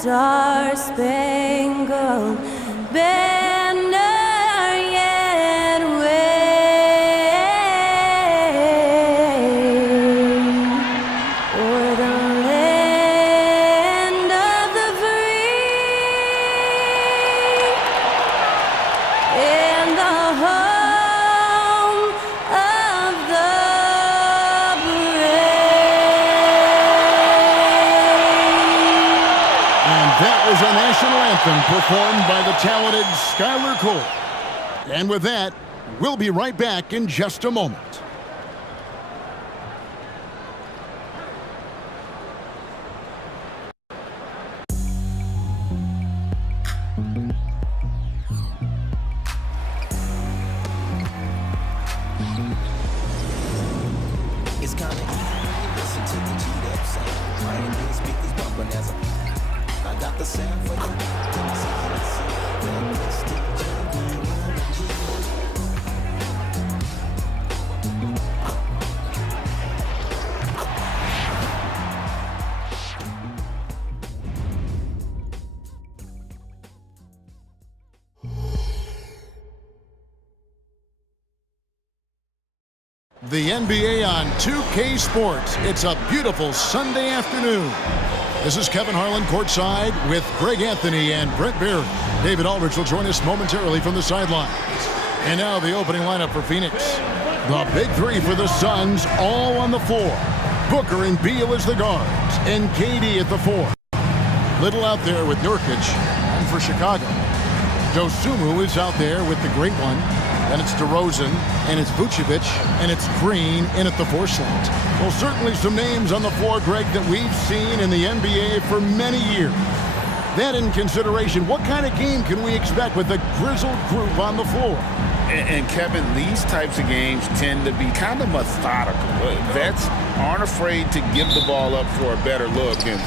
star-spangled banner yet wave o'er the land of the free and the home of the That was a national anthem performed by the talented Skylar Cole. And with that, we'll be right back in just a moment. It's kinda easy, listen to the G-Dub sound. Right, these speakers bumping as I got the sound for you. The NBA on 2K Sports. It's a beautiful Sunday afternoon. This is Kevin Harlan courtside with Greg Anthony and Brent Barry. David Aldridge will join us momentarily from the sidelines. And now the opening lineup for Phoenix. The big three for the Suns, all on the floor. Booker and Beal as the guards, and KD at the four. Little out there with Nurkic, and for Chicago. Dosunmu is out there with the great one. And it's DeRozan, and it's Vucevic, and it's Green in at the four slot. Well, certainly some names on the floor, Greg, that we've seen in the NBA for many years. That in consideration, what kind of game can we expect with a grizzled group on the floor? And Kevin, these types of games tend to be kind of methodical. Vets aren't afraid to give the ball up for a better look, and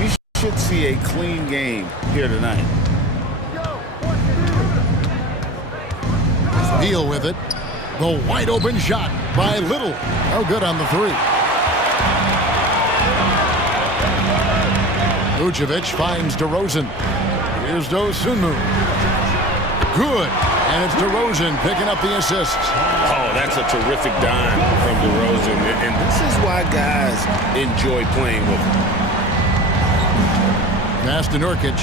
we should see a clean game here tonight. Beal with it. The wide open shot by Little. No good on the three. Vucevic finds DeRozan. Here's Dosunmu. Good. And it's DeRozan picking up the assist. Oh, that's a terrific dime from DeRozan. And this is why guys enjoy playing with him. Pass to Nurkic.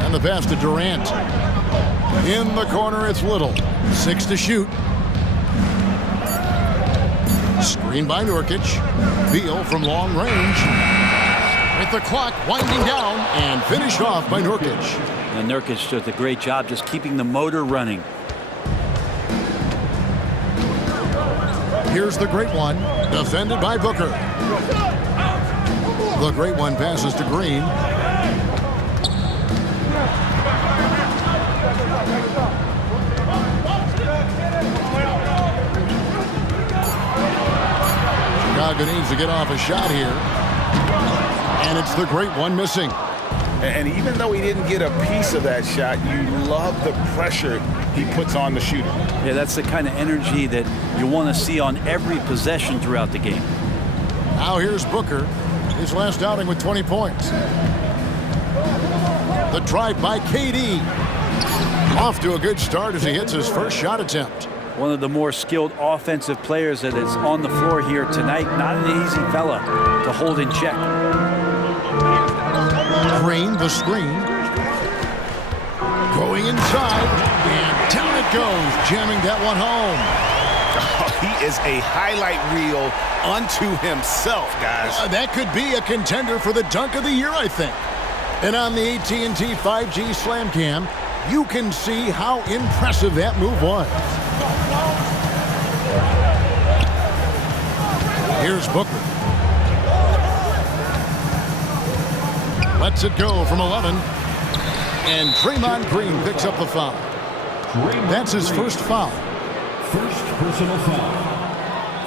And the pass to Durant. In the corner, it's Little. 6 to shoot. Screen by Nurkic. Beal from long range. With the clock winding down and finished off by Nurkic. And Nurkic does a great job just keeping the motor running. Here's the great one. Defended by Booker. The great one passes to Green. Chicago needs to get off a shot here. And it's the great one missing. And even though he didn't get a piece of that shot, you love the pressure he puts on the shooter. Yeah, that's the kind of energy that you want to see on every possession throughout the game. Now here's Booker. His last outing with 20 points. The drive by KD. Off to a good start as he hits his first shot attempt. One of the more skilled offensive players that is on the floor here tonight. Not an easy fella to hold in check. Green, the screen. Going inside, and down it goes, jamming that one home. Oh, he is a highlight reel unto himself, guys. That could be a contender for the dunk of the year, I think. And on the AT&T 5G Slam Cam, you can see how impressive that move was. Here's Booker. Lets it go from 11. And Draymond Green picks up the foul. That's his first foul. First personal foul.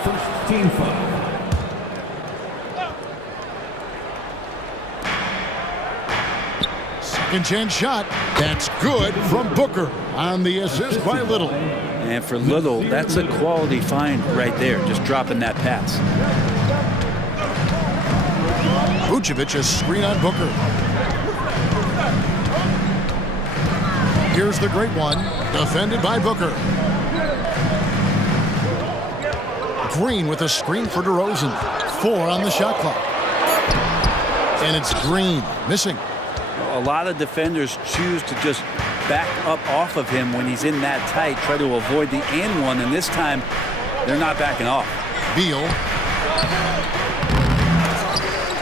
First team foul. Second chance shot. That's good from Booker on the assist by Little. And for Little, that's a quality find right there, just dropping that pass. Vucevic a screen on Booker. Here's the great one, defended by Booker. Green with a screen for DeRozan. 4 on the shot clock. And it's Green missing. A lot of defenders choose to just back up off of him when he's in that tight, try to avoid the and one, and this time they're not backing off. Beal.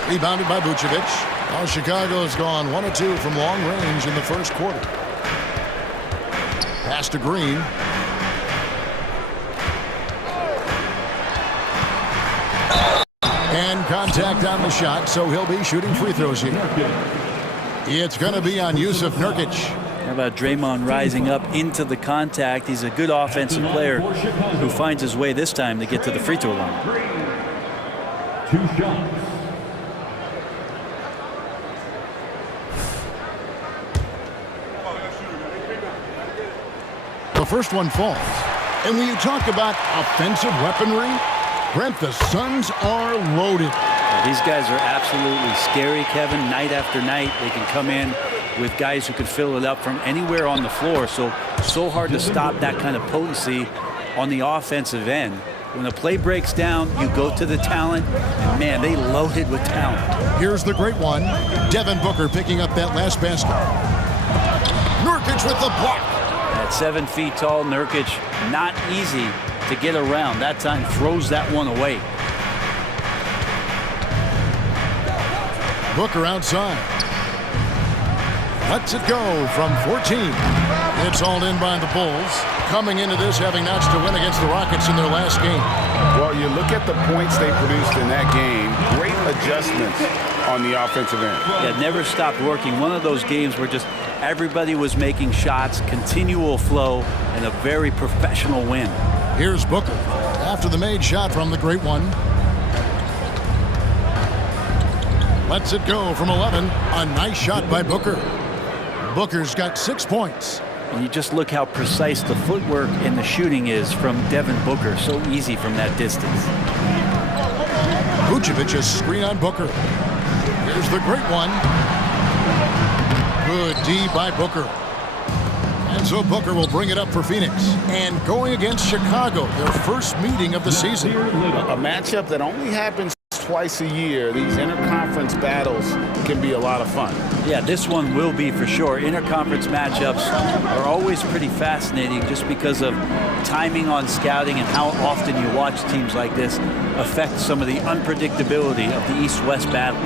Rebounded by Vucevic. Now Chicago's gone 1 of 2 from long range in the first quarter. Pass to Green. And contact on the shot, so he'll be shooting free throws here. It's going to be on Yusuf Nurkic. How about Draymond rising up into the contact? He's a good offensive player who finds his way this time to get to the free throw line. 2 shots. The first one falls. And when you talk about offensive weaponry, Brent, the Suns are loaded. These guys are absolutely scary, Kevin. Night after night, they can come in with guys who can fill it up from anywhere on the floor. So hard to stop that kind of potency on the offensive end. When the play breaks down, you go to the talent, and man, they loaded with talent. Here's the great one. Devin Booker picking up that last basket. Nurkic with the block. At 7 feet tall, Nurkic, not easy to get around. That time throws that one away. Booker outside. Lets it go from 14. It's hauled in by the Bulls. Coming into this having notched a win against the Rockets in their last game. Well, you look at the points they produced in that game. Great adjustments on the offensive end. Yeah, never stopped working. One of those games where just everybody was making shots, continual flow, and a very professional win. Here's Booker after the made shot from the great one. Lets it go from 11. A nice shot by Booker. Booker's got 6 points. And you just look how precise the footwork and the shooting is from Devin Booker. So easy from that distance. Vucevic a screen on Booker. Here's the great one. Good D by Booker. And so Booker will bring it up for Phoenix. And going against Chicago, their first meeting of the season. A matchup that only happens twice a year. These interconference battles can be a lot of fun. Yeah, this one will be for sure. Interconference matchups are always pretty fascinating just because of timing on scouting and how often you watch teams like this affect some of the unpredictability of the East-West battles.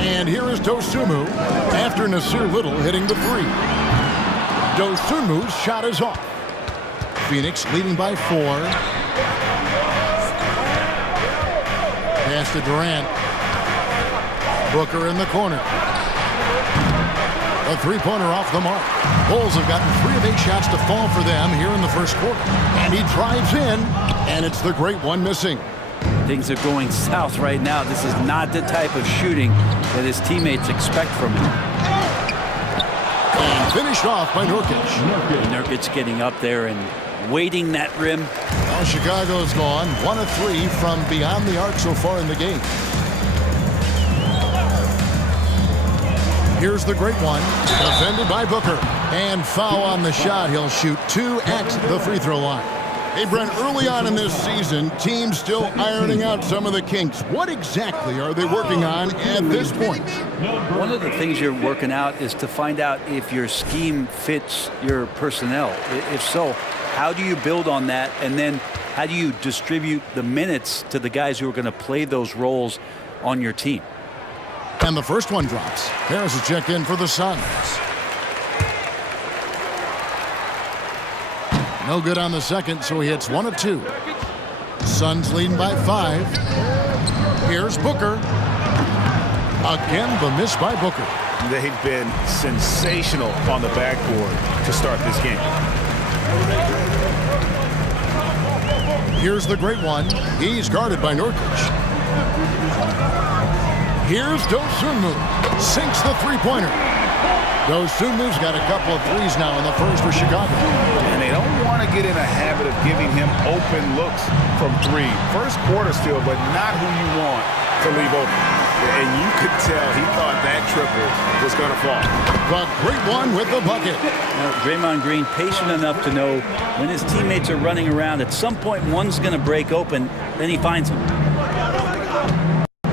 And here is Dosunmu after Nasir Little hitting the 3. Dosunmu's shot is off. Phoenix leading by 4. Pass to Durant. Booker in the corner. A 3-pointer off the mark. Bulls have gotten 3 of 8 shots to fall for them here in the first quarter. And he drives in, and it's the great one missing. Things are going south right now. This is not the type of shooting that his teammates expect from him. And finished off by Nurkic. Nurkic getting up there and waiting that rim. Now Chicago's gone 1 of 3 from beyond the arc so far in the game. Here's the great one, defended by Booker. And foul on the shot. He'll shoot 2 at the free throw line. Hey, Brent, early on in this season, teams still ironing out some of the kinks. What exactly are they working on at this point? One of the things you're working out is to find out if your scheme fits your personnel. If so, how do you build on that? And then how do you distribute the minutes to the guys who are going to play those roles on your team? And the first one drops. Harris is checked in for the Suns. No good on the second, so he hits 1 of 2. Suns leading by 5. Here's Booker. Again, the miss by Booker. They've been sensational on the backboard to start this game. Here's the great one. He's guarded by Nurkic. Here's Dosunmu. Sinks the 3-pointer. Dosunmu's got a couple of threes now in the first for Chicago. And they don't want to get in a habit of giving him open looks from 3. First quarter still, but not who you want to leave open. And you could tell he thought that triple was going to fall. The great one with the bucket. Now, Draymond Green patient enough to know when his teammates are running around, at some point one's going to break open, then he finds him.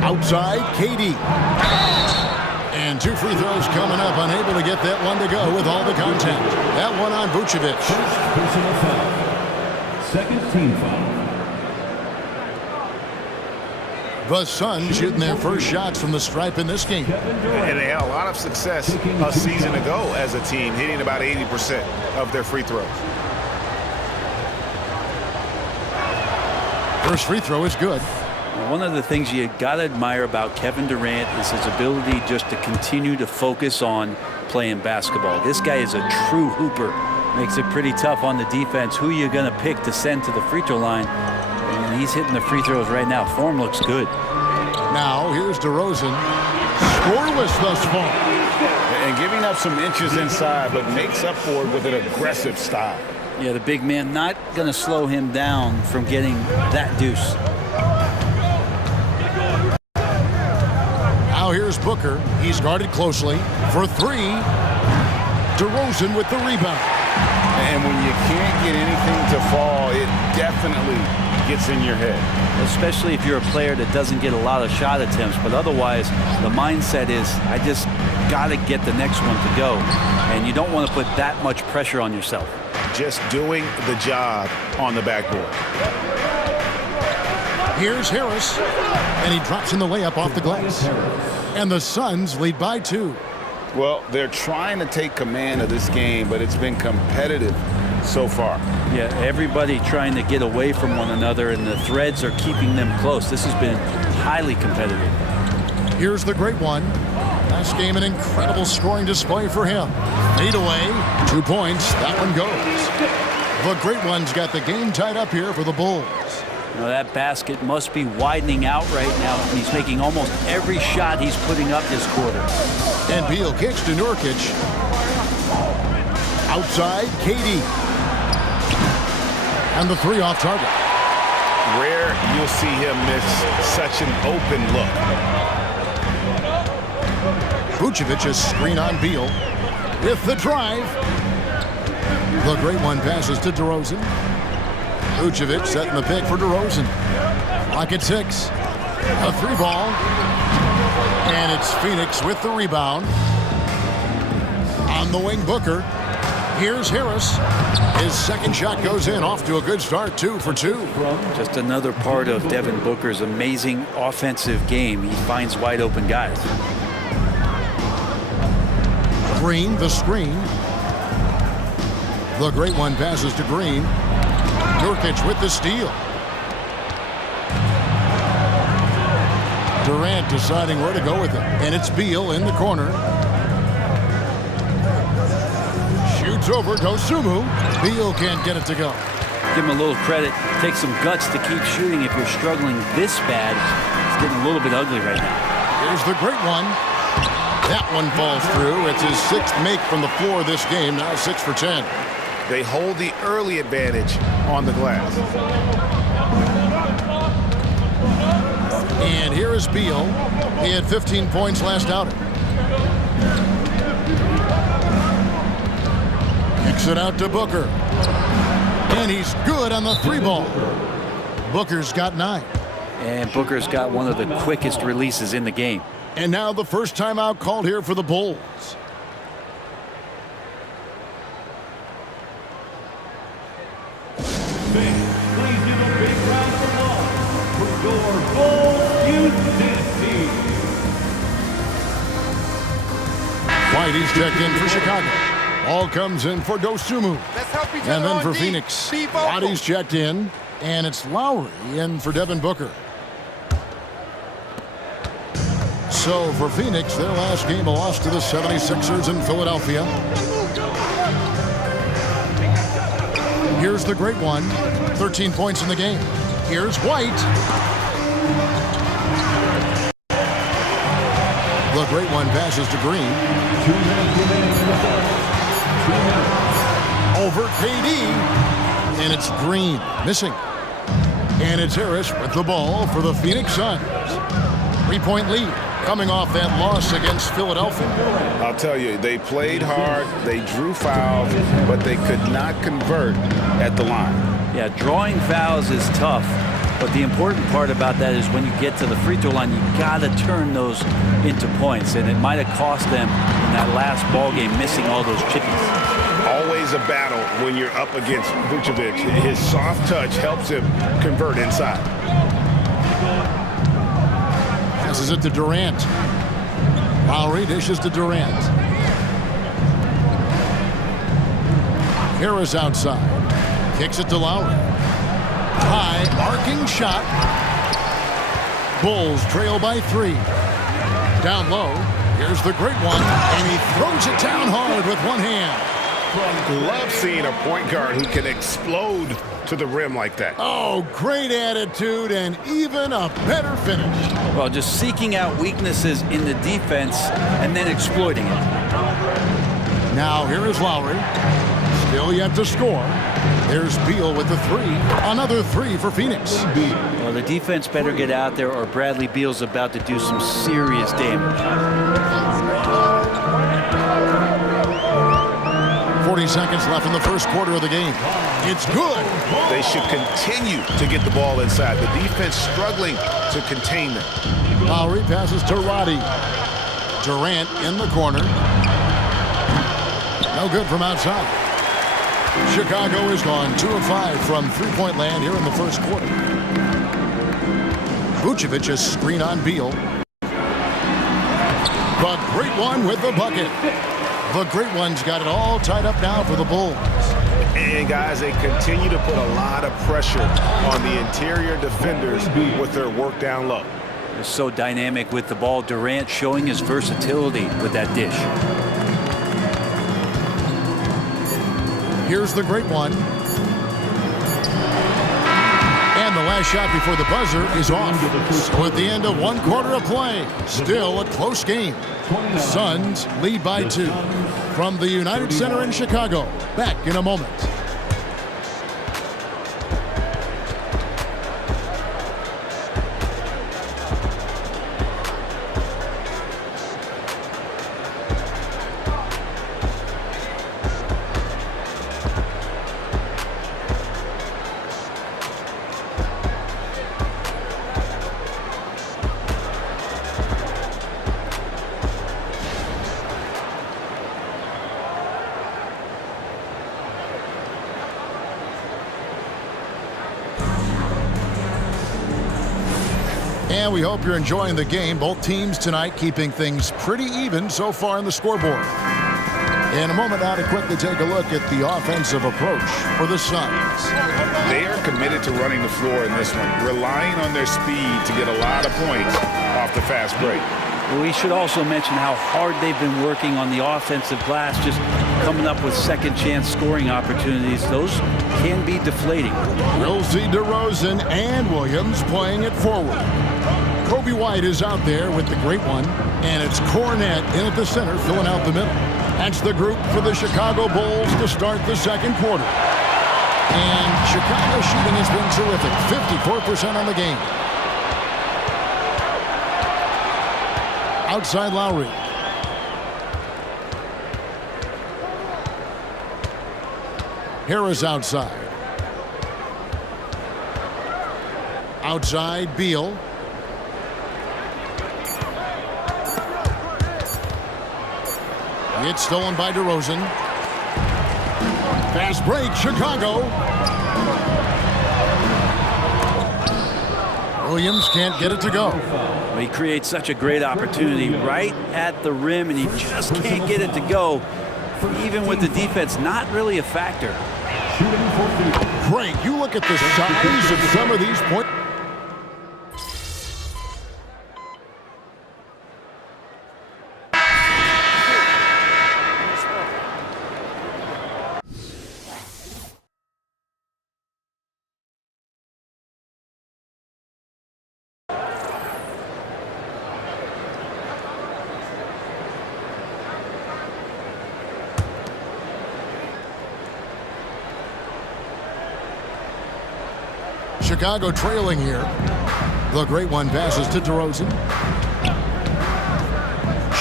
Outside, KD. And 2 free throws coming up, unable to get that one to go with all the contact. That one on Vucevic. First personal foul. Second team foul. The Suns shooting their first shots from the stripe in this game. And they had a lot of success a season ago as a team, hitting about 80% of their free throws. First free throw is good. One of the things you got to admire about Kevin Durant is his ability just to continue to focus on playing basketball. This guy is a true hooper. Makes it pretty tough on the defense. Who you going to pick to send to the free throw line? And he's hitting the free throws right now. Form looks good. Now here's DeRozan. Scoreless thus far. And giving up some inches inside, but makes up for it with an aggressive style. Yeah, the big man not going to slow him down from getting that deuce. Now here's Booker. He's guarded closely for 3. DeRozan with the rebound. And when you can't get anything to fall, it definitely gets in your head. Especially if you're a player that doesn't get a lot of shot attempts. But otherwise, the mindset is, I just got to get the next one to go. And you don't want to put that much pressure on yourself. Just doing the job on the backboard. Here's Harris. And he drops in the layup off the glass. And the Suns lead by 2. Well, they're trying to take command of this game, but it's been competitive so far. Yeah, everybody trying to get away from one another, and the threads are keeping them close. This has been highly competitive. Here's the great one. Last game, an incredible scoring display for him. Lead away, 2 points. That one goes. The great one's got the game tied up here for the Bulls. Now that basket must be widening out right now. He's making almost every shot he's putting up this quarter. And Beal kicks to Nurkic. Outside, KD. And the 3 off target. Rare you'll see him miss such an open look. Vucevic is screen on Beal. With the drive. The great one passes to DeRozan. Vucevic setting the pick for DeRozan. Clock at 6. A 3 ball. And it's Phoenix with the rebound. On the wing, Booker. Here's Harris. His second shot goes in. Off to a good start. 2 for 2. Just another part of Devin Booker's amazing offensive game. He finds wide open guys. Green, the screen. The great one passes to Green. Nurkic with the steal. Durant deciding where to go with it. And it's Beal in the corner. Shoots over Dosunmu. Beal can't get it to go. Give him a little credit. Take some guts to keep shooting if you're struggling this bad. It's getting a little bit ugly right now. Here's the great one. That one falls through. It's his 6th make from the floor this game. Now 6 for 10. They hold the early advantage on the glass. And here is Beal. He had 15 points last outing. Kicks it out to Booker. And he's good on the 3 ball. Booker's got 9. And Booker's got one of the quickest releases in the game. And now the first timeout called here for the Bulls. Please give a big round of applause for your Bulls UCC. Whitey's checked in for Chicago. Ball comes in for Dosunmu. Let's help each And other then on for D. Phoenix, Be vocal. Whitey's checked in. And it's Lowry in for Devin Booker. So for Phoenix, their last game, a loss to the 76ers in Philadelphia. Here's the great one. 13 points in the game. Here's White. The great one passes to Green. 2 minutes remaining in the fourth. 2 minutes. Over KD. And it's Green missing. And it's Harris with the ball for the Phoenix Suns. 3-point lead. coming off that loss against Philadelphia. I'll tell you, they played hard, they drew fouls, but they could not convert at the line. Yeah, drawing fouls is tough, but the important part about that is when you get to the free throw line, you got to turn those into points, and it might have cost them in that last ball game missing all those chippies. Always a battle when you're up against Vucevic. His soft touch helps him convert inside. Passes it to Durant. Lowry dishes to Durant. Harris outside. Kicks it to Lowry. High, arcing shot. Bulls trail by 3. Down low. Here's the great one. And he throws it down hard with one hand. Love seeing a point guard who can explode to the rim like that. Oh, great attitude and even a better finish. Well, just seeking out weaknesses in the defense and then exploiting it. Now here is Lowry. Still yet to score. There's Beal with the 3. Another 3 for Phoenix. Well, the defense better get out there or Bradley Beal's about to do some serious damage. 40 seconds left in the first quarter of the game. It's good. They should continue to get the ball inside. The defense struggling to contain them. Lowry passes to Roddy. Durant in the corner. No good from outside. Chicago is gone 2 of 5 from three-point land here in the first quarter. Vucevic is screen on Beal. The great one with the bucket. The great one's got it all tied up now for the Bulls. And guys, they continue to put a lot of pressure on the interior defenders with their work down low. They're so dynamic with the ball. Durant showing his versatility with that dish. Here's the great one. And the last shot before the buzzer is off. So at the end of 1 quarter of play, still a close game. Suns lead by 2. From the United Center in Chicago, back in a moment. And we hope you're enjoying the game. Both teams tonight keeping things pretty even so far in the scoreboard. In a moment now to quickly take a look at the offensive approach for the Suns. They are committed to running the floor in this one, relying on their speed to get a lot of points off the fast break. We should also mention how hard they've been working on the offensive glass, just coming up with second chance scoring opportunities. Those can be deflating. We'll see DeRozan and Williams playing it forward. Kobe White is out there with the great one, and it's Cornette in at the center, filling out the middle. That's the group for the Chicago Bulls to start the second quarter. And Chicago's shooting has been terrific, 54% on the game. Outside Lowry. Harris outside. Outside Beal. It's stolen by DeRozan. Fast break, Chicago. Williams can't get it to go. Well, he creates such a great opportunity right at the rim, and he just can't get it to go. Even with the defense, not really a factor. Great. You look at the size of some of these points. Chicago trailing here. The great one passes to DeRozan.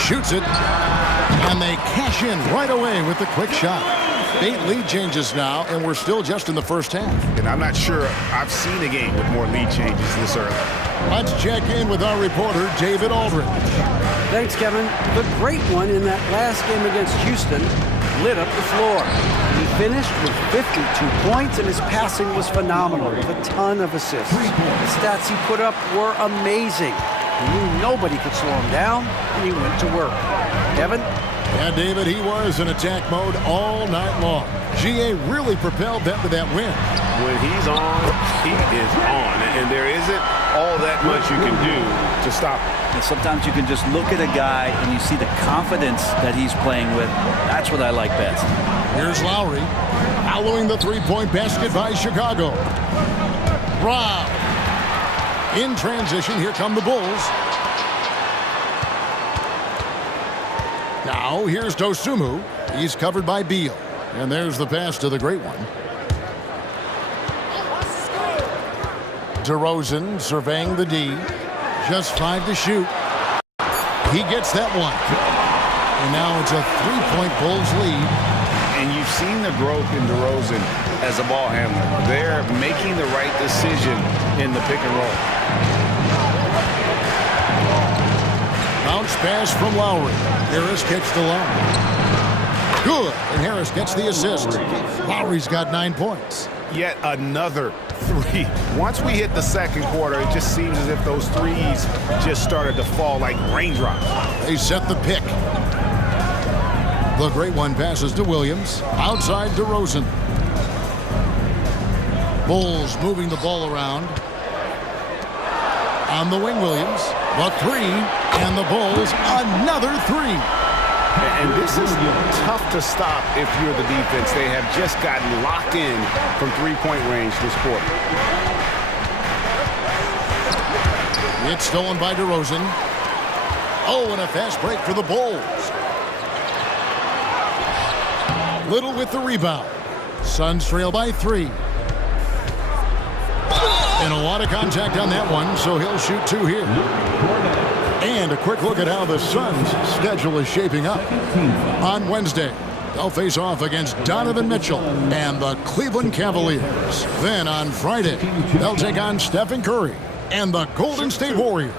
shoots it, and they cash in right away with the quick shot. 8 lead changes now, and we're still just in the first half. And I'm not sure I've seen a game with more lead changes this early. Let's check in with our reporter, David Aldridge. Thanks, Kevin. The great one in that last game against Houston lit up the floor. He finished with 52 points, and his passing was phenomenal with a ton of assists. The stats he put up were amazing. He knew nobody could slow him down, and he went to work. Kevin? Yeah, David, he was in attack mode all night long. GA really propelled them to that win. When he's on, he is on. And there isn't all that much you can do to stop him. And sometimes you can just look at a guy and you see the confidence that he's playing with. That's what I like best. Here's Lowry, following the three-point basket by Chicago. Rob. In transition, here come the Bulls. Now, here's Dosunmu. He's covered by Beal. And there's the pass to the great one. DeRozan surveying the D. Just 5 to shoot. He gets that one. And now it's a 3-point Bulls lead. And you've seen the growth in DeRozan as a ball handler. They're making the right decision in the pick and roll. Bounce pass from Lowry. Harris kicks the line. Good. And Harris gets the assist. Lowry's got 9 points. Yet another 3. Once we hit the second quarter, it just seems as if those threes just started to fall like raindrops. They set the pick. The great one passes to Williams. Outside DeRozan. Bulls moving the ball around. On the wing, Williams. The 3. And the Bulls, another 3. And this is tough to stop if you're the defense. They have just gotten locked in from three-point range this quarter. It's stolen by DeRozan. Oh, and a fast break for the Bulls. Little with the rebound. Suns trail by 3. And a lot of contact on that one, so he'll shoot 2 here. And a quick look at how the Suns' schedule is shaping up. On Wednesday, they'll face off against Donovan Mitchell and the Cleveland Cavaliers. Then on Friday, they'll take on Stephen Curry and the Golden State Warriors.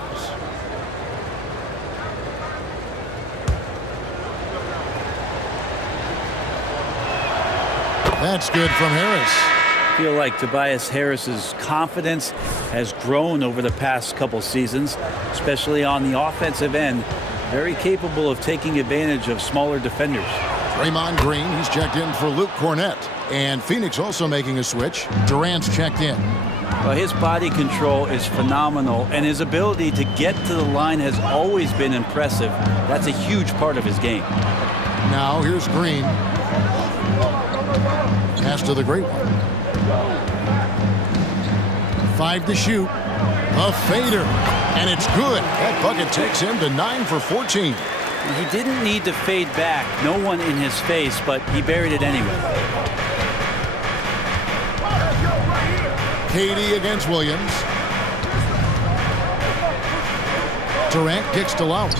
That's good from Harris. I feel like Tobias Harris's confidence has grown over the past couple seasons, especially on the offensive end. Very capable of taking advantage of smaller defenders. Draymond Green, he's checked in for Luke Cornett. And Phoenix also making a switch. Durant's checked in. Well, his body control is phenomenal, and his ability to get to the line has always been impressive. That's a huge part of his game. Now here's Green. Pass to the great one. 5 to shoot. A fader. And it's good. That bucket takes him to 9 for 14. He didn't need to fade back. No one in his face, but he buried it anyway. KD against Williams. Durant kicks to Lowry.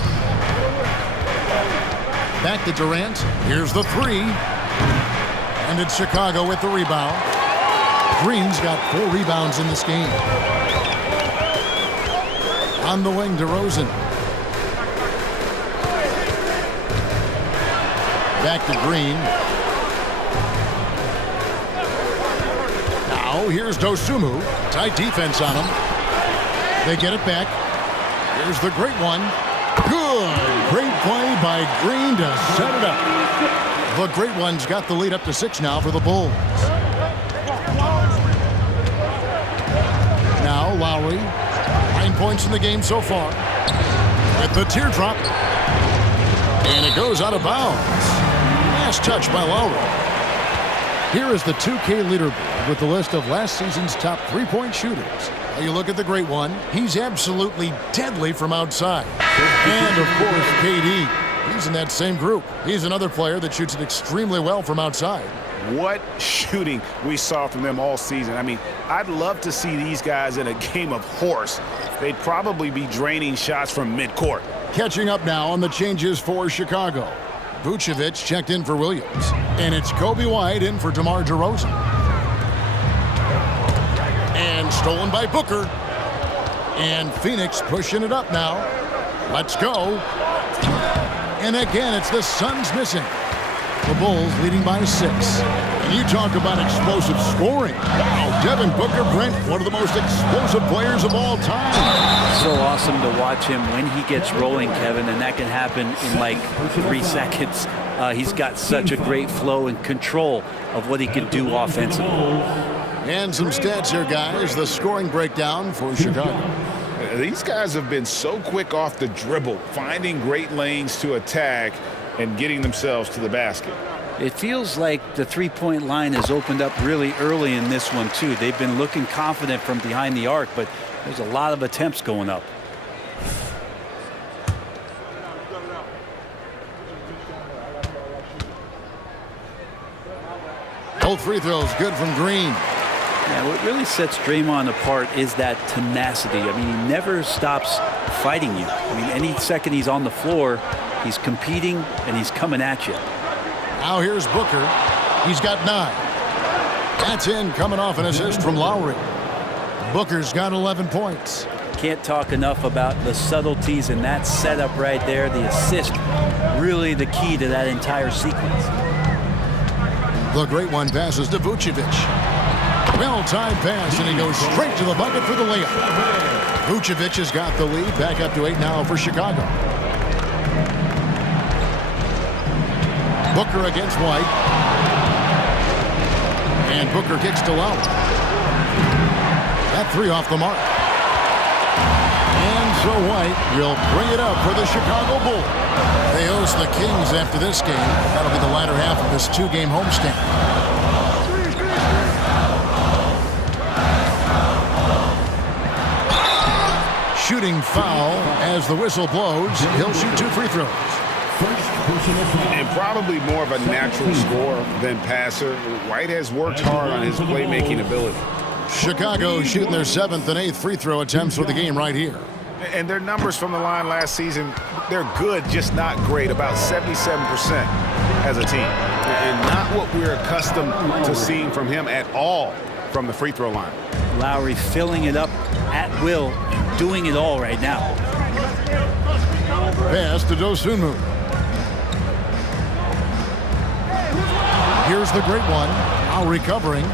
Back to Durant. Here's the 3. And it's Chicago with the rebound. Green's got 4 rebounds in this game. On the wing, DeRozan. Back to Green. Now here's Dosunmu. Tight defense on him. They get it back. Here's the great one. Good. Great play by Green to set it up. The great one's got the lead up to 6 now for the Bulls. Now Lowry. 9 points in the game so far. At the teardrop. And it goes out of bounds. Last touch by Lowry. Here is the 2K leaderboard with the list of last season's top three-point shooters. You look at the great one. He's absolutely deadly from outside. And, of course, KD. He's in that same group. He's another player that shoots it extremely well from outside. What shooting we saw from them all season. I mean, I'd love to see these guys in a game of horse. They'd probably be draining shots from midcourt. Catching up now on the changes for Chicago. Vucevic checked in for Williams. And it's Kobe White in for DeMar DeRozan. And stolen by Booker. And Phoenix pushing it up now. Let's go. And again, it's the Suns missing. The Bulls leading by 6. And you talk about explosive scoring. Wow, Devin Booker, Brent, one of the most explosive players of all time. So awesome to watch him when he gets rolling, Kevin, and that can happen in like 3 seconds. He's got such a great flow and control of what he can do offensively. And some stats here, guys. The scoring breakdown for Chicago. These guys have been so quick off the dribble, finding great lanes to attack and getting themselves to the basket. It feels like the three-point line has opened up really early in this one, too. They've been looking confident from behind the arc, but there's a lot of attempts going up. Both free throws good from Green. Yeah, what really sets Draymond apart is that tenacity. I mean, he never stops fighting you. I mean, any second he's on the floor, he's competing and he's coming at you. Now here's Booker. He's got 9. That's in, coming off an assist from Lowry. Booker's got 11 points. Can't talk enough about the subtleties in that setup right there. The assist, really the key to that entire sequence. The great one passes to Vucevic. Well-timed pass, and he goes straight to the bucket for the layup. Vucevic has got the lead, back up to 8 now for Chicago. Booker against White. And Booker kicks to Lowry. That 3 off the mark. And so White will bring it up for the Chicago Bulls. They host the Kings after this game. That'll be the latter half of this 2-game homestand. Shooting foul as the whistle blows. He'll shoot 2 free throws. And probably more of a natural scorer than passer. White has worked hard on his playmaking ability. Chicago shooting their 7th and 8th free throw attempts for the game right here. And their numbers from the line last season, they're good, just not great, about 77% as a team. And not what we're accustomed to seeing from him at all from the free throw line. Lowry filling it up at will, doing it all right now. Pass to Dosunmu. Here's the great one. Now recovering.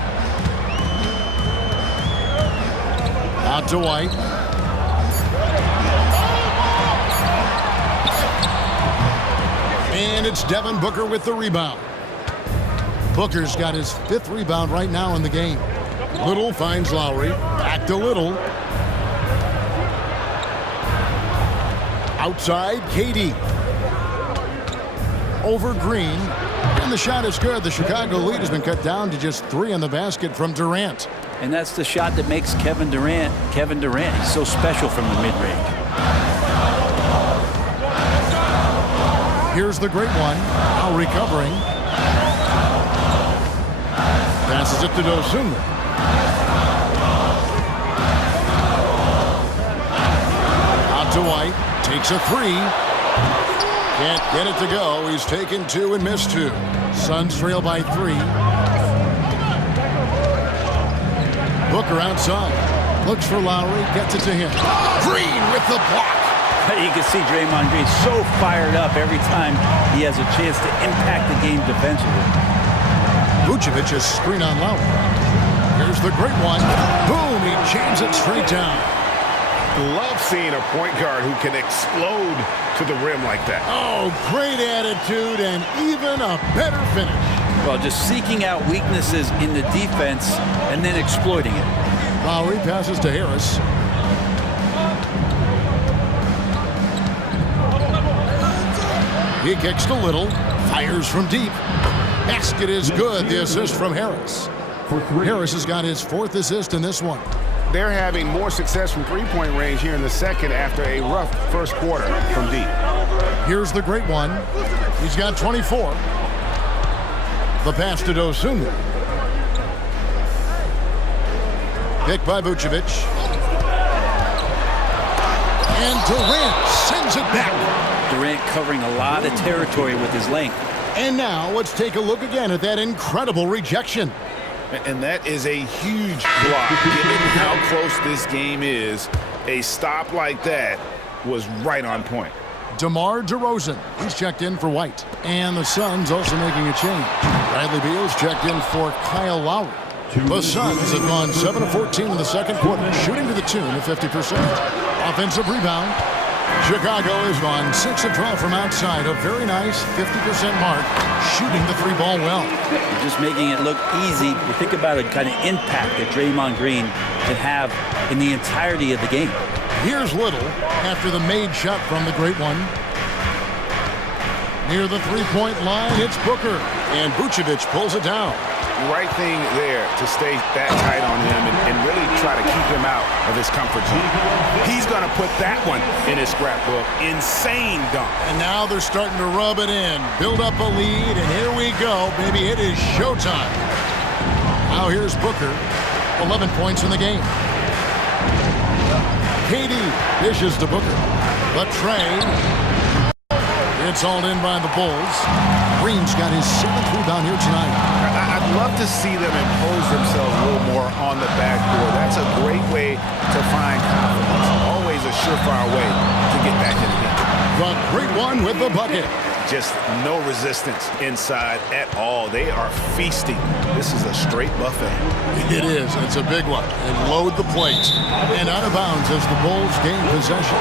Out to White. And it's Devin Booker with the rebound. Booker's got his 5th rebound right now in the game. Little finds Lowry. Back to Little. Outside, KD. Over Green. And the shot is good. The Chicago lead has been cut down to just 3 on the basket from Durant. And that's the shot that makes Kevin Durant. He's so special from the mid-range. Here's the great one. Now recovering. Passes it to Dosunmu. Out to White. Takes a 3. Can't get it to go. He's taken 2 and missed 2. Suns trail by 3. Booker outside. Looks for Lowry. Gets it to him. Green with the block. You can see Draymond Green so fired up every time he has a chance to impact the game defensively. Vucevic's screen on Lowry. Here's the great one. Boom! He jams it straight down. Love seeing a point guard who can explode to the rim like that. Oh, great attitude and even a better finish. Well, just seeking out weaknesses in the defense and then exploiting it. Lowry passes to Harris. He kicks to Little. Fires from deep. Basket is good. The assist from Harris. Harris has got his 4th assist in this one. They're having more success from three-point range here in the second after a rough first quarter from deep. Here's the great one. He's got 24. The pass to Dosunmu. Picked by Vucevic. And Durant sends it back. Durant covering a lot of territory with his length. And now let's take a look again at that incredible rejection. And that is a huge block. Given how close this game is, a stop like that was right on point. DeMar DeRozan, he's checked in for White. And the Suns also making a change. Bradley Beal's checked in for Kyle Lowry. The Suns have gone 7 of 14 in the second quarter, shooting to the tune of 50%. Offensive rebound. Chicago has gone 6 of 12 from outside, a very nice 50% mark, shooting the three ball well. Just making it look easy. You think about the kind of impact that Draymond Green can have in the entirety of the game. Here's Little after the made shot from the great one. Near the three-point line, it's Booker, and Vucevic pulls it down. Right thing there to stay that tight on him and really try to keep him out of his comfort zone. He's going to put that one in his scrapbook. Insane dunk. And now they're starting to rub it in, build up a lead, and here we go, baby. It is showtime. Now here's Booker, 11 points in the game. KD dishes to Booker. The tray. It's hauled in by the Bulls. Green's got his 7th rebound here tonight. I'd love to see them impose themselves a little more on the backboard. That's a great way to find confidence. Always a surefire way to get back in the game. The great one with the bucket. Just no resistance inside at all. They are feasting. This is a straight buffet. It is. It's a big one. And load the plate. And out of bounds as the Bulls gain possession.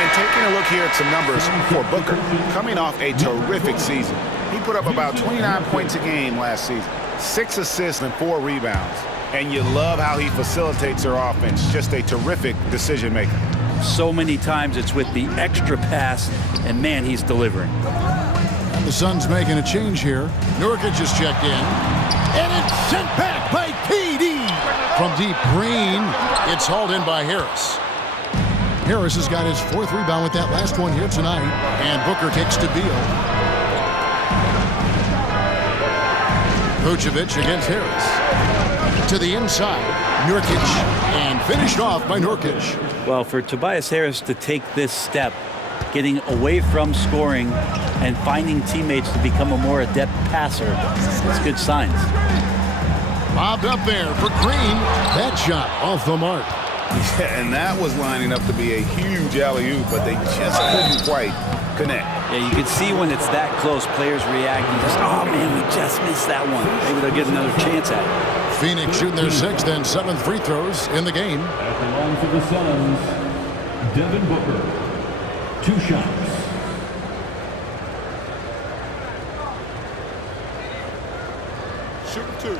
And taking a look here at some numbers for Booker, coming off a terrific season. He put up about 29 points a game last season, 6 assists and 4 rebounds. And you love how he facilitates their offense. Just a terrific decision maker. So many times it's with the extra pass, and man, he's delivering. And the Suns making a change here. Nurkic is checked in. And it's sent back by KD. From deep, Green. It's hauled in by Harris. Harris has got his 4th rebound with that last one here tonight. And Booker takes to Beal. Vucevic against Harris. To the inside, Nurkic. And finished off by Nurkic. Well, for Tobias Harris to take this step, getting away from scoring and finding teammates to become a more adept passer, that's good signs. Bobbed up there for Green. That shot off the mark. Yeah, and that was lining up to be a huge alley-oop, but they just couldn't quite connect. Yeah, you can see when it's that close, players reacting. Just, oh man, we just missed that one. Maybe they'll get another chance at it. Phoenix shooting their 6th and 7th free throws in the game. At the line for the Suns, Devin Booker. 2 shots. Shooting 2.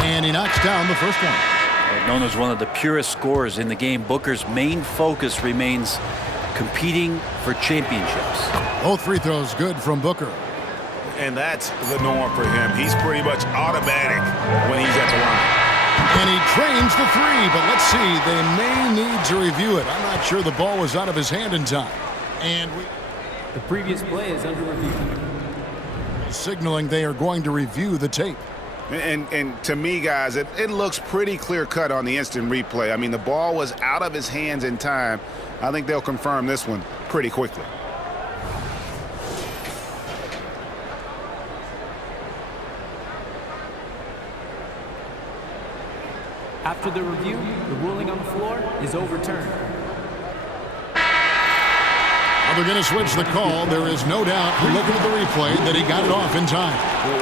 And he knocks down the first one. Known as one of the purest scorers in the game, Booker's main focus remains competing for championships. Both free throws good from Booker. And that's the norm for him. He's pretty much automatic when he's at the line. And he trains the 3, but let's see, they may need to review it. I'm not sure the ball was out of his hand in time. And the previous play is under review. Signaling they are going to review the tape. And to me, guys, it looks pretty clear-cut on the instant replay. I mean, the ball was out of his hands in time. I think they'll confirm this one pretty quickly. After the review, the ruling on the floor is overturned. They're going to switch the call. There is no doubt, looking at the replay, that he got it off in time.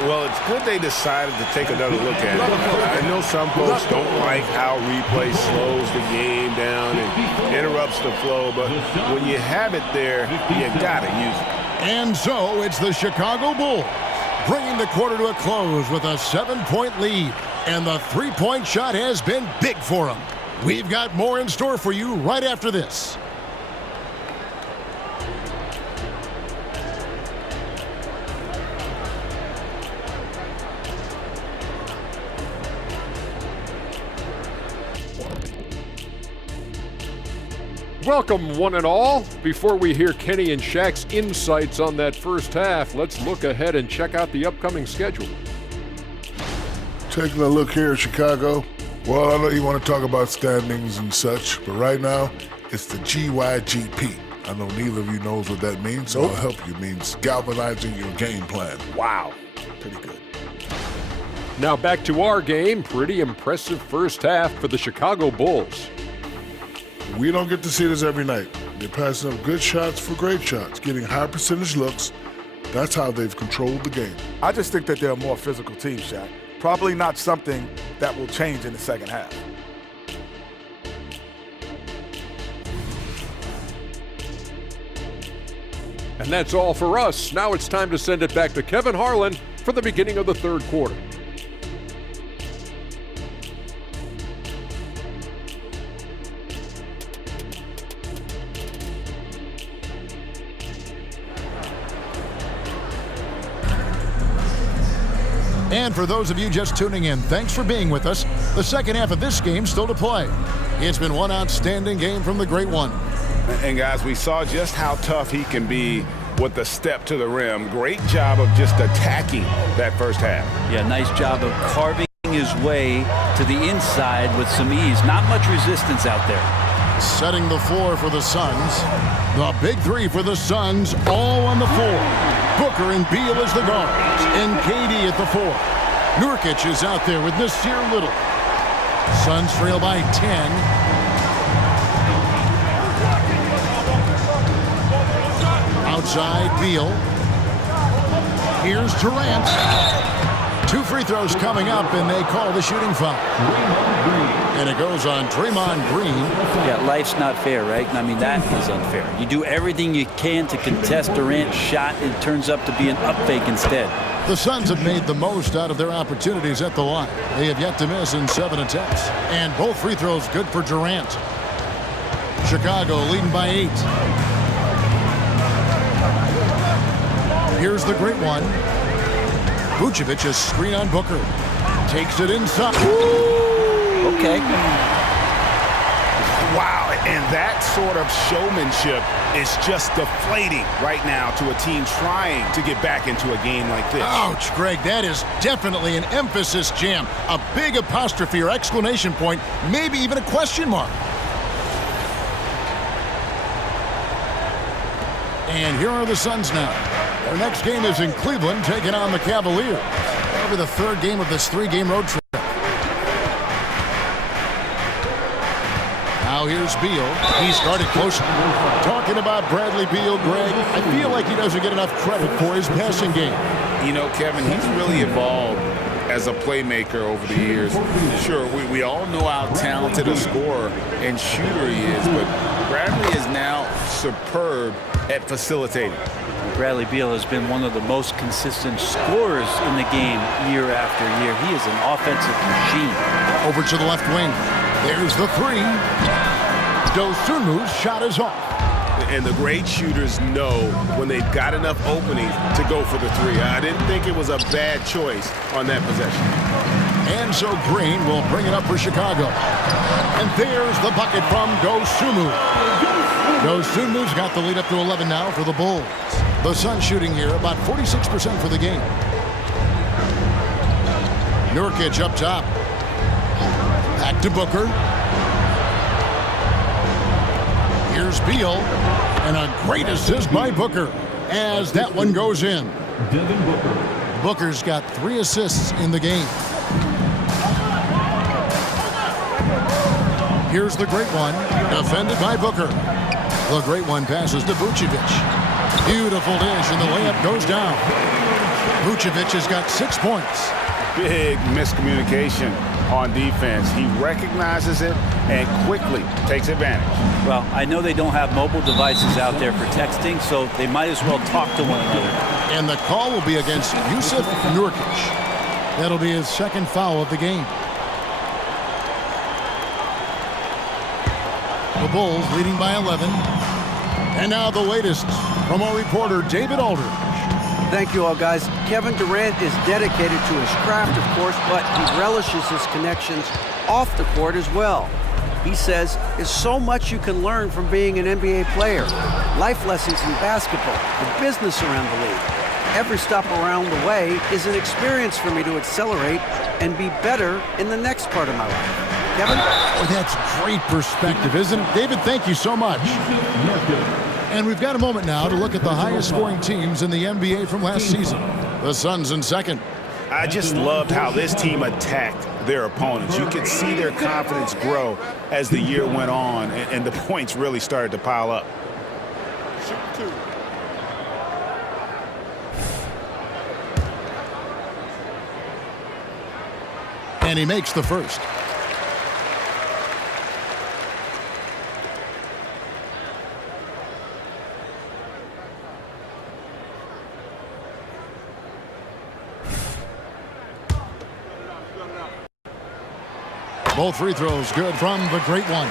Well, it's good they decided to take another look at it. I know some folks don't like how replay slows the game down and interrupts the flow, but when you have it there, you got to use it. And so it's the Chicago Bulls bringing the quarter to a close with a 7-point lead. And the three-point shot has been big for them. We've got more in store for you right after this. Welcome, one and all. Before we hear Kenny and Shaq's insights on that first half, let's look ahead and check out the upcoming schedule. Taking a look here at Chicago. Well, I know you want to talk about standings and such, but right now, it's the GYGP. I know neither of you knows what that means, so I'll help you. It means galvanizing your game plan. Wow. Pretty good. Now back to our game. Pretty impressive first half for the Chicago Bulls. We don't get to see this every night. They're passing up good shots for great shots, getting high percentage looks. That's how they've controlled the game. I just think that they're a more physical team, Shaq. Probably not something that will change in the second half. And that's all for us. Now it's time to send it back to Kevin Harlan for the beginning of the third quarter. And for those of you just tuning in, thanks for being with us. The second half of this game still to play. It's been one outstanding game from the Great One. And guys, we saw just how tough he can be with the step to the rim. Great job of just attacking that first half. Yeah, nice job of carving his way to the inside with some ease. Not much resistance out there. Setting the floor for the Suns. The big three for the Suns, all on the floor. Booker and Beal as the guards, and KD at the 4. Nurkic is out there with Nasir Little. Suns trail by 10. Outside, Beal. Here's Durant. 2 free throws coming up, and they call the shooting foul. And it goes on Draymond Green. Yeah, life's not fair, right? I mean, that is unfair. You do everything you can to contest Durant's shot, and it turns up to be an up fake instead. The Suns have made the most out of their opportunities at the line. They have yet to miss in 7 attempts. And both free throws good for Durant. Chicago leading by 8. Here's the Great One. Vucevic is screen on Booker. Takes it inside. Okay. Wow, and that sort of showmanship is just deflating right now to a team trying to get back into a game like this. Ouch, Greg, that is definitely an emphasis jam. A big apostrophe or exclamation point, maybe even a question mark. And here are the Suns now. Their next game is in Cleveland, taking on the Cavaliers. That'll be the third game of this 3-game road trip. Now here's Beal. He started close. Talking about Bradley Beal, Greg, I feel like he doesn't get enough credit for his passing game. You know, Kevin, he's really evolved as a playmaker over the years. Sure, we all know how talented a scorer and shooter he is, but Bradley is now superb at facilitating. Bradley Beal has been one of the most consistent scorers in the game year after year. He is an offensive machine. Over to the left wing. There's the 3. Dosunmu's shot is off. And the great shooters know when they've got enough opening to go for the 3. I didn't think it was a bad choice on that possession. And so Green will bring it up for Chicago. And there's the bucket from Dosunmu. Dosunmu's got the lead up to 11 now for the Bulls. The Suns shooting here about 46% for the game. Nurkic up top. Back to Booker. Here's Beal. And a great assist by Booker as that one goes in. Devin Booker. Booker's got 3 assists in the game. Here's the Great One, defended by Booker. The Great One passes to Vucevic. Beautiful dish, and the layup goes down. Vucevic has got 6 points. Big miscommunication on defense. He recognizes it and quickly takes advantage. Well, I know they don't have mobile devices out there for texting, so they might as well talk to one another. And the call will be against Jusuf Nurkic. That'll be his second foul of the game. The Bulls leading by 11. And now the latest from our reporter, David Aldridge. Thank you all, guys. Kevin Durant is dedicated to his craft, of course, but he relishes his connections off the court as well. He says there's so much you can learn from being an NBA player. Life lessons in basketball, the business around the league. Every stop around the way is an experience for me to accelerate and be better in the next part of my life. Kevin? Oh, that's great perspective, isn't it? David, thank you so much. And we've got a moment now to look at the highest scoring teams in the NBA from last season. The Suns in second. I just loved how this team attacked their opponents. You could see their confidence grow as the year went on, and the points really started to pile up. And he makes the first. Both free throws good from the great one.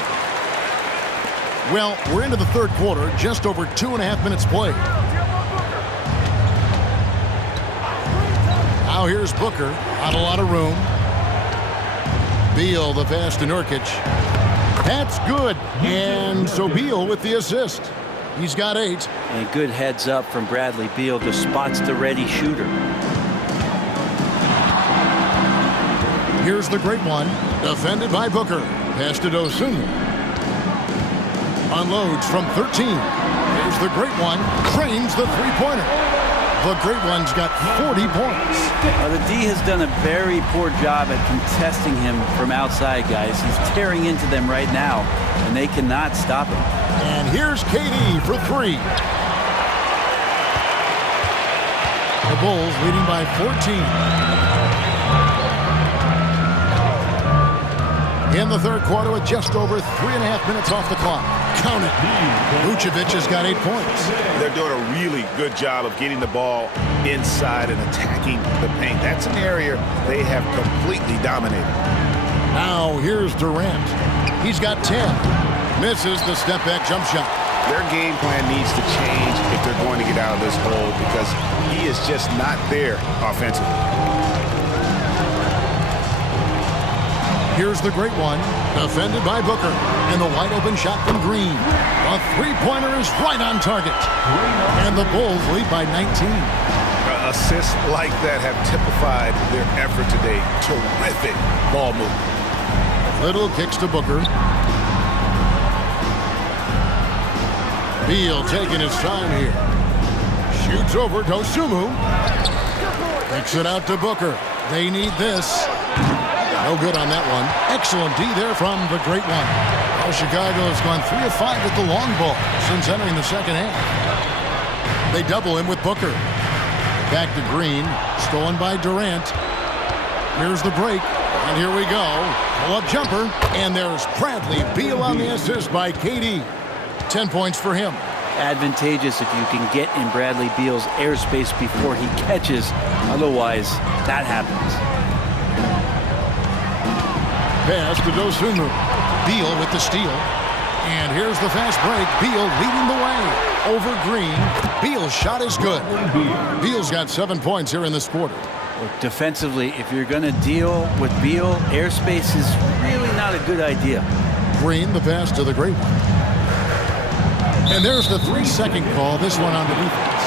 Well, we're into the third quarter, just over 2.5 minutes played. Now here's Booker, not a lot of room. Beal, the pass to Nurkic. That's good. And so Beal with the assist. He's got 8. And good heads up from Bradley Beal, just spots the ready shooter. Here's the great one, defended by Booker. Pass to Dosunmu. Unloads from 13. Here's the great one, trains the three-pointer. The great one's got 40 points. The D has done a very poor job at contesting him from outside, guys. He's tearing into them right now, and they cannot stop him. And here's KD for 3. The Bulls leading by 14. In the third quarter with just over 3.5 minutes off the clock. Count it. Vucevic has got 8 points. They're doing a really good job of getting the ball inside and attacking the paint. That's an area they have completely dominated. Now here's Durant. He's got 10. Misses the step-back jump shot. Their game plan needs to change if they're going to get out of this hole because he is just not there offensively. Here's the great one, defended by Booker, and the wide-open shot from Green. A three-pointer is right on target. And the Bulls lead by 19. Assists like that have typified their effort today. Terrific ball movement. Little kicks to Booker. Beal taking his time here. Shoots over Dosunmu. Kicks it out to Booker. They need this. No good on that one. Excellent D there from the great one. Well, Chicago has gone 3 of 5 with the long ball since entering the second half. They double him with Booker. Back to Green. Stolen by Durant. Here's the break. And here we go. Pull-up jumper. And there's Bradley Beal on the assist by KD. 10 points for him. Advantageous if you can get in Bradley Beal's airspace before he catches. Otherwise, that happens. Pass to Dosunmu. Beal with the steal. And here's the fast break. Beal leading the way. Over Green. Beal's shot is good. Beal's got 7 points here in this quarter. Look, defensively, if you're going to deal with Beal, airspace is really not a good idea. Green, the pass to the great one. And there's the 3-second call. This one on the defense.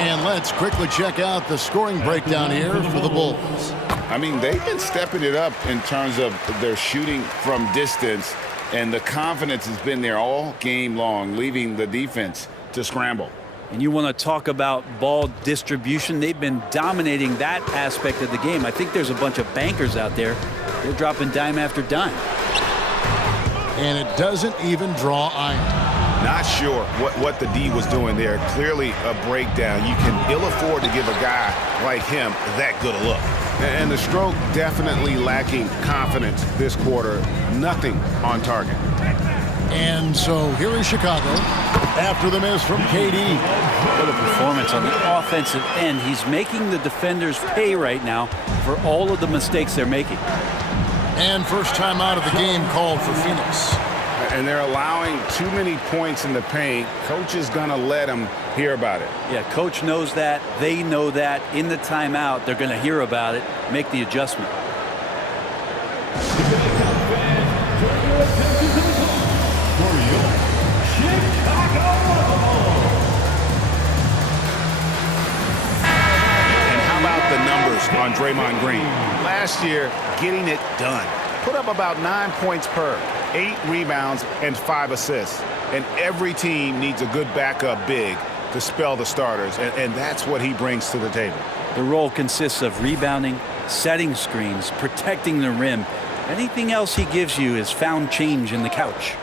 And let's quickly check out the scoring breakdown here for the Bulls. I mean, they've been stepping it up in terms of their shooting from distance, and the confidence has been there all game long, leaving the defense to scramble. And you want to talk about ball distribution. They've been dominating that aspect of the game. I think there's a bunch of bankers out there. They're dropping dime after dime. And it doesn't even draw iron. Not sure what the D was doing there. Clearly a breakdown. You can ill afford to give a guy like him that good a look. And the stroke definitely lacking confidence this quarter. Nothing on target. And so here is Chicago after the miss from KD. What a performance on the offensive end. He's making the defenders pay right now for all of the mistakes they're making. And first time out of the game called for Phoenix. And they're allowing too many points in the paint. Coach is going to let them hear about it. Yeah, coach knows that. They know that. In the timeout, they're going to hear about it, make the adjustment. on Draymond Green. Last year, getting it done. Put up about 9 points per, 8 rebounds, and 5 assists. And every team needs a good backup big to spell the starters, and that's what he brings to the table. The role consists of rebounding, setting screens, protecting the rim. Anything else he gives you is found change in the couch.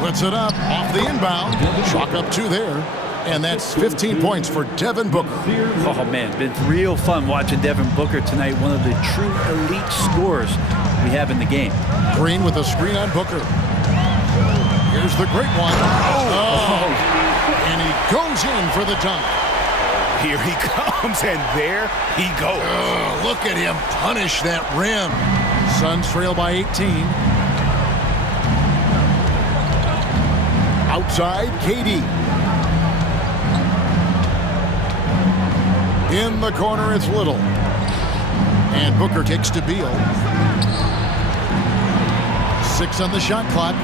Puts it up off the inbound. Chalk up 2 there. And that's 15 points for Devin Booker. Oh, man, been real fun watching Devin Booker tonight. One of the true elite scorers we have in the game. Green with a screen on Booker. Here's the great one. Oh. And he goes in for the dunk. Here he comes, and there he goes. Oh, look at him punish that rim. Suns trail by 18. Outside, KD. In the corner, it's Little. And Booker kicks to Beal. 6 on the shot clock.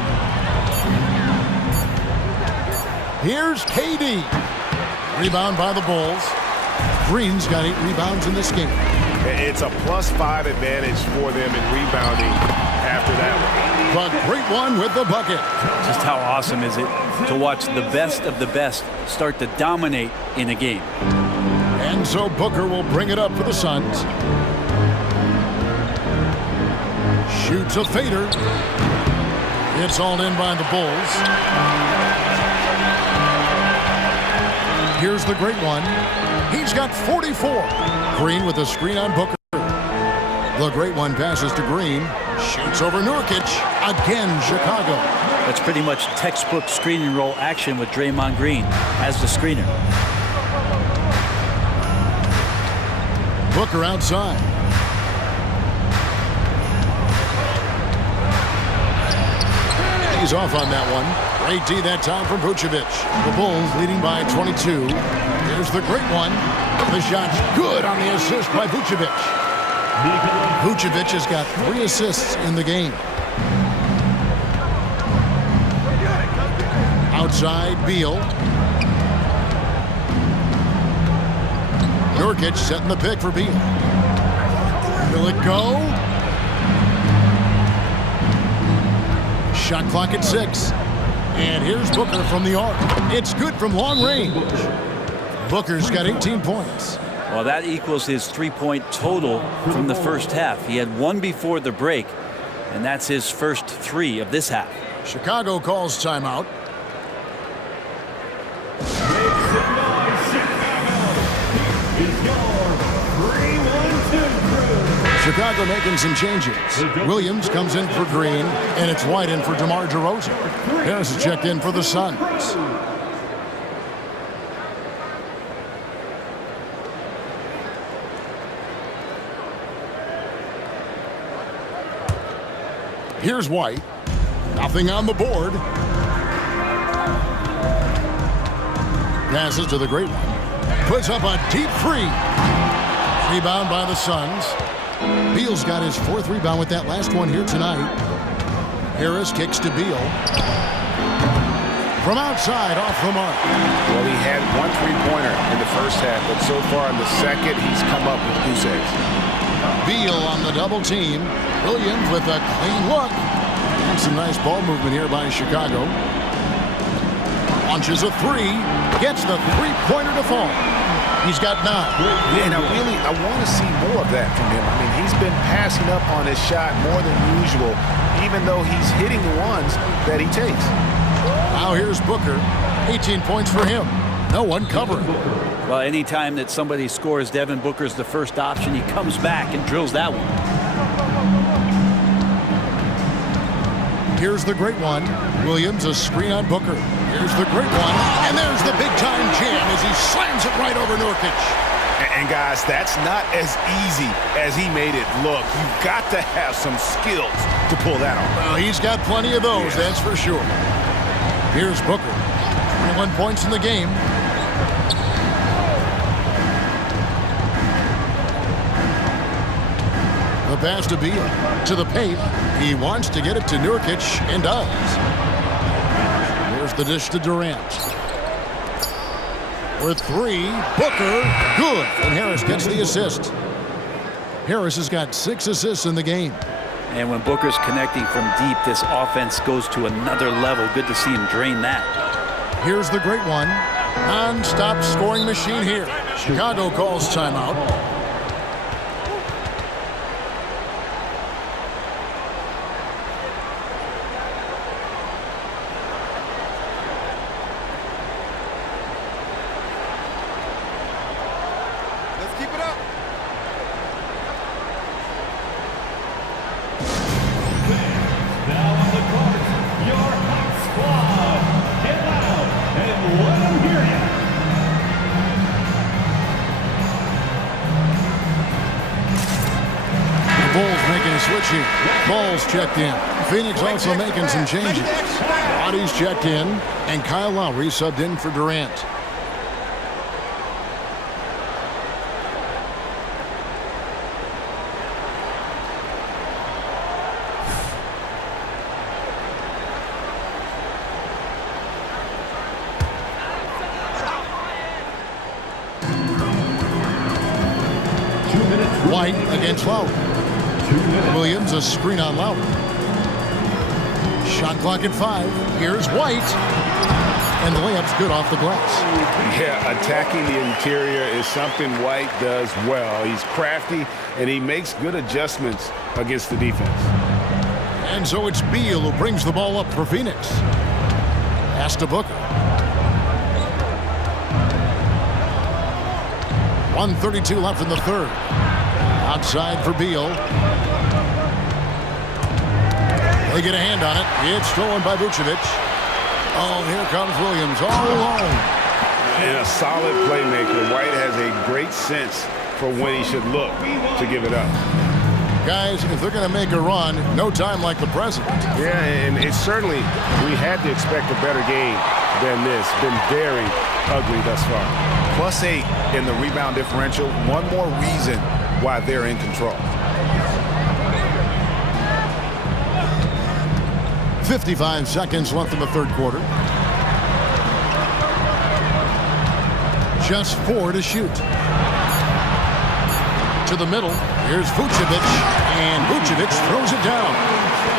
Here's KD. Rebound by the Bulls. Green's got 8 rebounds in this game. It's a +5 advantage for them in rebounding after that one. The great one with the bucket. Just how awesome is it to watch the best of the best start to dominate in a game. And so Booker will bring it up for the Suns. Shoots a fader. It's all in by the Bulls. Here's the great one. He's got 44. Green with a screen on Booker. The great one passes to Green. Shoots over Nurkic. Again, Chicago. That's pretty much textbook screen and roll action with Draymond Green as the screener. Booker outside. He's off on that one. Great D that time from Vucevic. The Bulls leading by 22. Here's the great one. The shot's good on the assist by Vucevic. Vucevic has got 3 assists in the game. Outside, Beal. Nurkic setting the pick for Beal. Will it go? Shot clock at 6. And here's Booker from the arc. It's good from long range. Booker's got 18 points. Well, that equals his 3-point total from the first half. He had 1 before the break, and that's his first 3 of this half. Chicago calls timeout. Chicago making some changes. Williams comes in for Green, and it's White in for DeMar DeRozan. Harris is checked in for the Suns. Here's White. Nothing on the board. Passes to the great one. Puts up a deep 3. Rebound by the Suns. Beal's got his 4th rebound with that last one here tonight. Harris kicks to Beal. From outside, off the mark. Well, he had 1 3-pointer in the first half, but so far in the second, he's come up with goose eggs. Beal on the double team. Williams with a clean look. And some nice ball movement here by Chicago. Launches a 3. Gets the 3-pointer to fall. He's got 9. Yeah, and I want to see more of that from him. I mean, he's been passing up on his shot more than usual, even though he's hitting the ones that he takes. Now here's Booker. 18 points for him. No one covering. Well, anytime that somebody scores, Devin Booker's the first option. He comes back and drills that one. Here's the great one. Williams, a screen on Booker. Here's the great one. And there's the big-time jam as he slams it right over Nurkic. And guys, that's not as easy as he made it look. You've got to have some skills to pull that off. Well, he's got plenty of those, that's for sure. Here's Booker. 21 points in the game. The pass to Beal. To the paint. He wants to get it to Nurkic and does. Here's the dish to Durant. For three, Booker, good. And Harris gets the assist. Harris has got 6 assists in the game. And when Booker's connecting from deep, this offense goes to another level. Good to see him drain that. Here's the great one. Non-stop scoring machine here. Chicago calls timeout. Let's keep it up. Now on the court, your hot squad. Get loud and let them hear you. The Bulls making a switch here. Ball's checked in. Phoenix also making some changes. Bodies checked in, and Kyle Lowry subbed in for Durant. White against Lowry. Williams a screen on Lowry. Shot clock at 5. Here's White. And the layup's good off the glass. Yeah, attacking the interior is something White does well. He's crafty, and he makes good adjustments against the defense. And so it's Beal who brings the ball up for Phoenix. Pass to Booker. 1:32 left in the third. Outside for Beal. They get a hand on it. It's stolen by Vucevic. Oh, here comes Williams all alone. And a solid playmaker. White has a great sense for when he should look to give it up. Guys, if they're going to make a run, no time like the present. Yeah, and it's certainly, we had to expect a better game than this. Been very ugly thus far. +8 in the rebound differential. One more reason why they're in control. 55 seconds left in the third quarter. Just 4 to shoot. To the middle. Here's Vucevic. And Vucevic throws it down.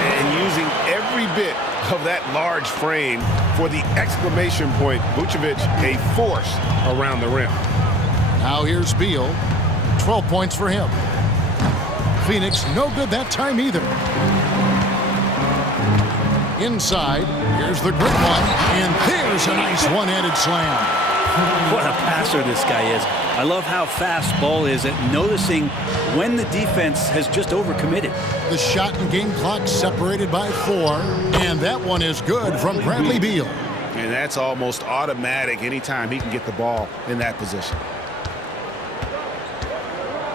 And using every bit of that large frame for the exclamation point. Vucevic, a force around the rim. Now here's Beal. 12 points for him. Phoenix, no good that time either. Inside, here's the great one, and there's a nice one-handed slam. What a passer this guy is. I love how fast Ball is at noticing when the defense has just overcommitted. The shot and game clock separated by 4, and that one is good from Bradley Beal. And that's almost automatic anytime he can get the ball in that position.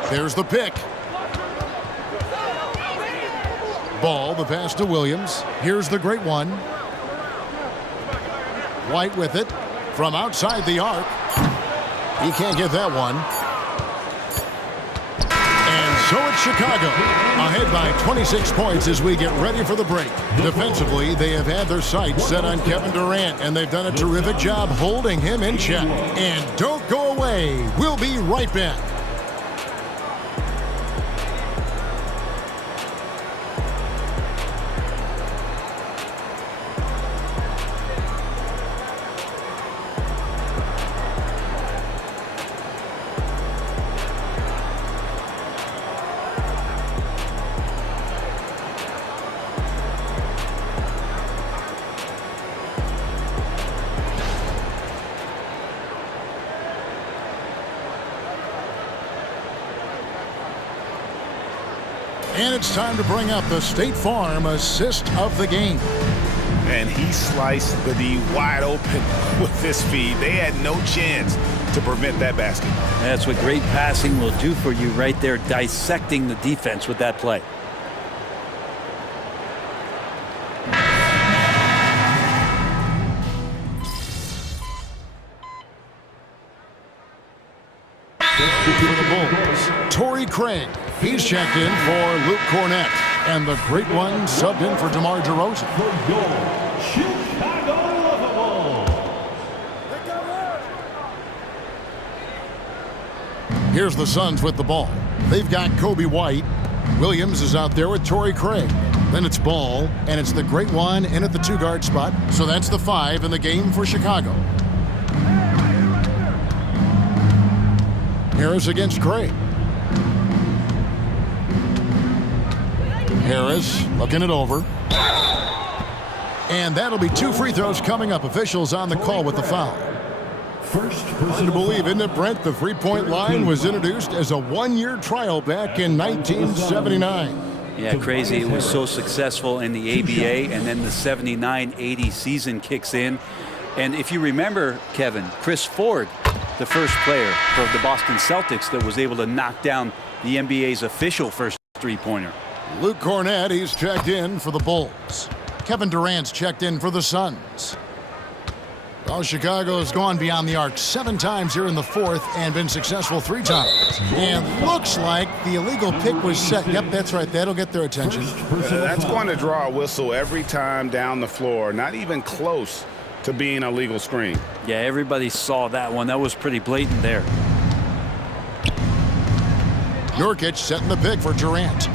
There's the pick. Ball, the pass to Williams. Here's the great one. White with it from outside the arc. He can't get that one. And so it's Chicago, ahead by 26 points as we get ready for the break. Defensively, they have had their sights set on Kevin Durant, and they've done a terrific job holding him in check. And don't go away. We'll be right back. And it's time to bring up the State Farm assist of the game. And he sliced the D wide open with this feed. They had no chance to prevent that basket. That's what great passing will do for you right there, dissecting the defense with that play. For the Bulls, Torrey Craig. He's checked in for Luke Cornett. And the great one subbed in for DeMar DeRozan. Here's the Suns with the ball. They've got Kobe White. Williams is out there with Torrey Craig. Then it's Ball, and it's the great one in at the 2-guard spot. So that's the 5 in the game for Chicago. Harris against Craig. Harris looking it over. And that'll be 2 free throws coming up. Officials on the call with the foul. Hard to believe, isn't it, Brent? The three-point line was introduced as a 1-year trial back in 1979. Yeah, crazy. It was so successful in the ABA, and then the 79-80 season kicks in. And if you remember, Kevin, Chris Ford, the first player for the Boston Celtics that was able to knock down the NBA's official first three-pointer. Luke Cornett, he's checked in for the Bulls. Kevin Durant's checked in for the Suns. Well, Chicago's gone beyond the arc 7 times here in the 4th and been successful 3 times. And looks like the illegal pick was set. Yep, that's right. That'll get their attention. That's going to draw a whistle every time down the floor. Not even close to being a legal screen. Yeah, everybody saw that one. That was pretty blatant there. Nurkic setting the pick for Durant.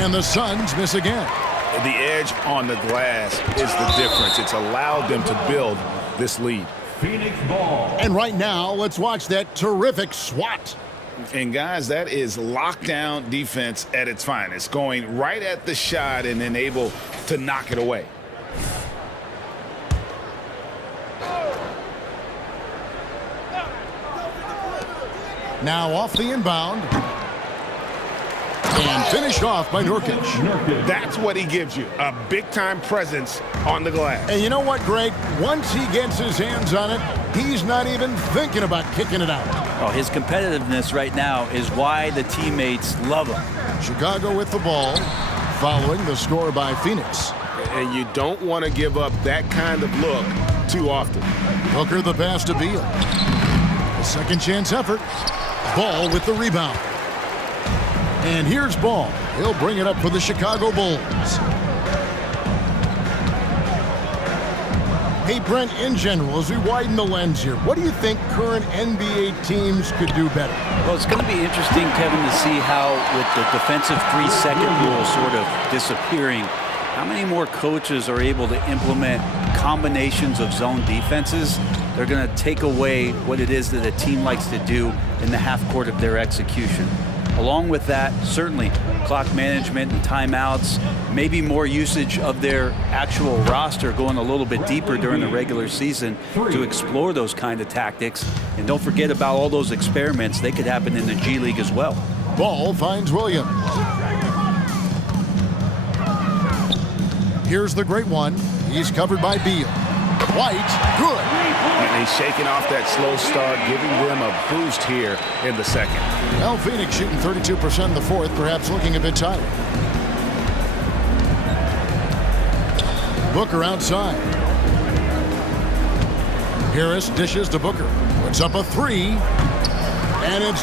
And the Suns miss again. The edge on the glass is the difference. It's allowed them to build this lead. Phoenix ball. And right now, let's watch that terrific swat. And guys, that is lockdown defense at its finest. Going right at the shot and then able to knock it away. Now off the inbound. And finished off by Nurkic. That's what he gives you, a big-time presence on the glass. And you know what, Greg? Once he gets his hands on it, he's not even thinking about kicking it out. Oh, his competitiveness right now is why the teammates love him. Chicago with the ball, following the score by Phoenix. And you don't want to give up that kind of look too often. Booker the pass to Beal. A second chance effort. Ball with the rebound. And here's Ball. He'll bring it up for the Chicago Bulls. Hey, Brent, in general, as we widen the lens here, what do you think current NBA teams could do better? Well, it's going to be interesting, Kevin, to see how, with the defensive 3-second rule sort of disappearing, how many more coaches are able to implement combinations of zone defenses. They're going to take away what it is that a team likes to do in the half court of their execution. Along with that, certainly clock management and timeouts, maybe more usage of their actual roster going a little bit deeper during the regular season to explore those kind of tactics. And don't forget about all those experiments. They could happen in the G League as well. Ball finds Williams. Here's the great one. He's covered by Beal. White, good. And he's shaking off that slow start, giving them a boost here in the second. Well, Phoenix shooting 32% in the 4th, perhaps looking a bit tired. Booker outside. Harris dishes to Booker. Puts up a 3. And it's the